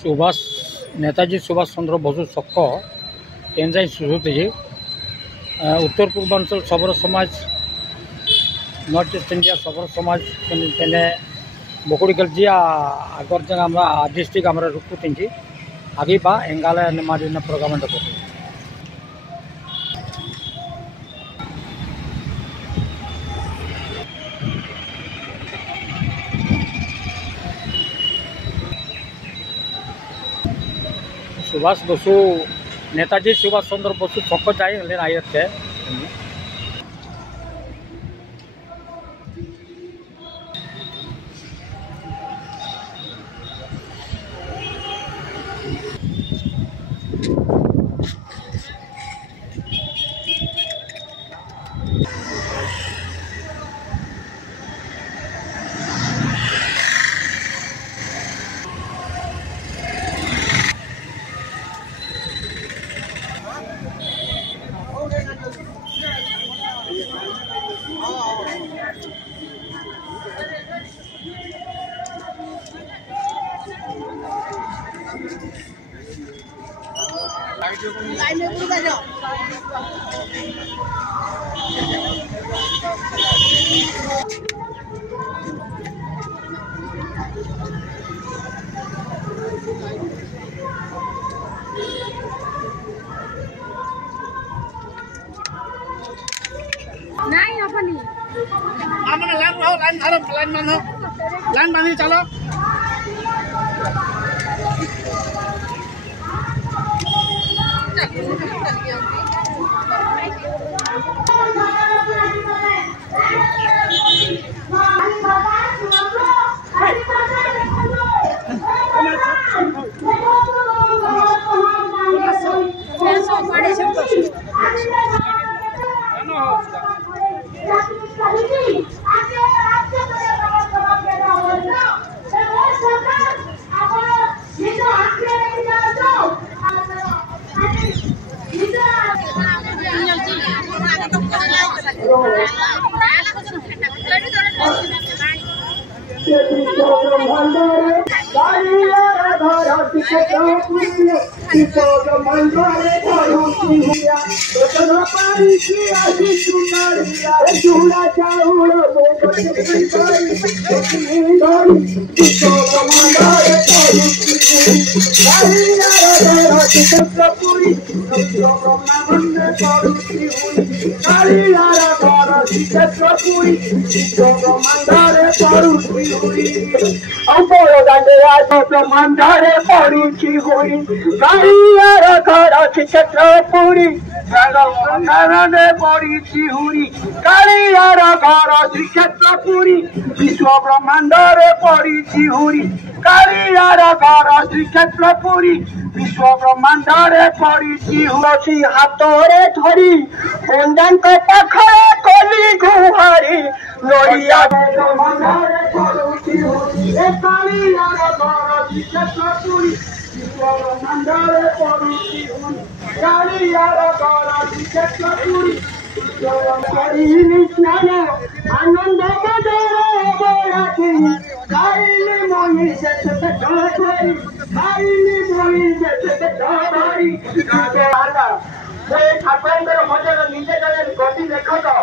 सुभाष नेताजी सुभाष चंद्र बसु शक तेन जाए सुझुते उत्तर पूर्वांचल सबर समाज नॉर्थ ईस्ट इंडिया सबर समाज तेने बकुड़ीकल जी आगर जंग डिस्ट्रिक्ट रुकुती आगे बा एंगाल मारिन प्रोग्राम सुभाष बसु नेताजी सुभाष चंद्र बसु छक जाए आयते नहीं अपनी आमने लाइन रहो लाइन धरो लाइन बांधी चलो ब्रह्मांडरे पड़ुची हुई कालियार घर श्रीक्षेत्रपुरी ब्रह्मांडरे पड़ुची हुई कालियार घर श्रीक्षेत्रपुरी विश्व ब्रह्मांडरे पड़ुची हुई कालियार घर श्रीक्षेत्रपुरी विश्व ब्रह्मांडरे पड़ुची हुई हाथरे धरी बंदांक पाखरे कली गुहारी नड़िया ब्रह्मांडरे पड़ुची हुई कालियार घर श्रीक्षेत्रपुरी विश्व ब्रह्मांडरे पड़ुची हुई कालियार घर श्रीक्षेत्रपुरी स्नान आनंद खाइली मोही ठाकुर मजा निजे गति देख तो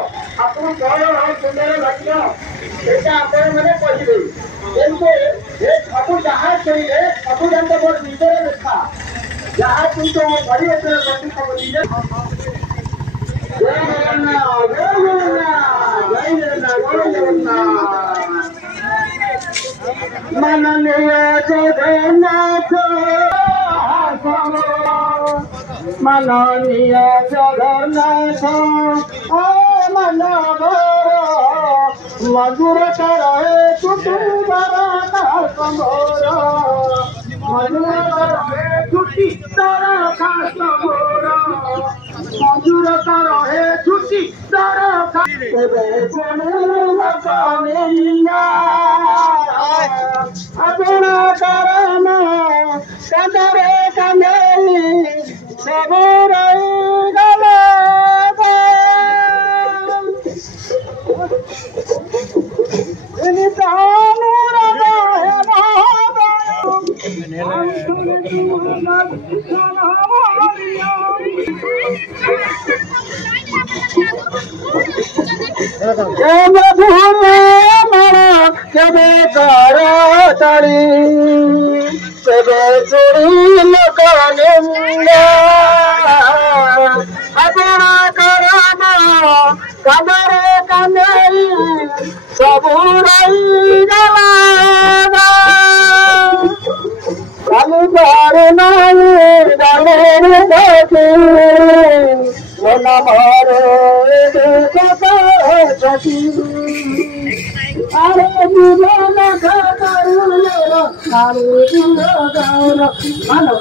आपको कौन सुंदर लक्ष्य यहाँ आपण मैंने कहे सब जहाँ चाहिए सब जान मोर निजर देखा जहाँ तुमको गति सब निजे माननीय जगन्नाथ माननीय जगन्नाथ मानव मधुर कर कुटुंबर मोर मधुर छुट्टी तर खास मोर मधुर कर छुट्टी तर अपना करम कदरे कमेली सब गला কেবে ভুলে মারা কেবে করা তারি কেবে চুরিল কালিন্দা আপনা করব কাদরে কান্দেই সবুরাই গলা কালি পারে নাই গানের দেখি মন মারে দেখি আরে জীবন খাতার আরে জীবন গাওয়া